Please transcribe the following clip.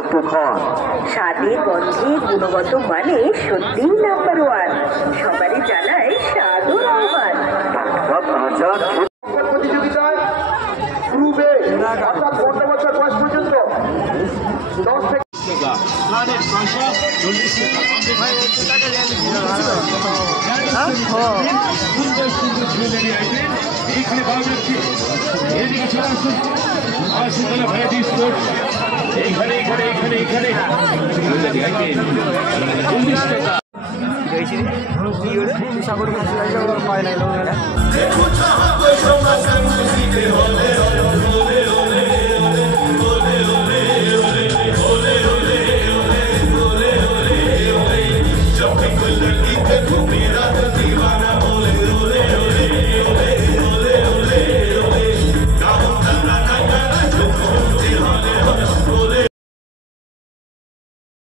একটু খান। স্বাদে গন্ধে গুণগত মানে সত্যিই নাম্বার ওয়ান। সবারই জানায় সাদর আহ্বান। প্রতিযোগিতায় গ্রুপে অর্থাৎ 15 বছর বয়স পর্যন্ত 10 থেকে সাগর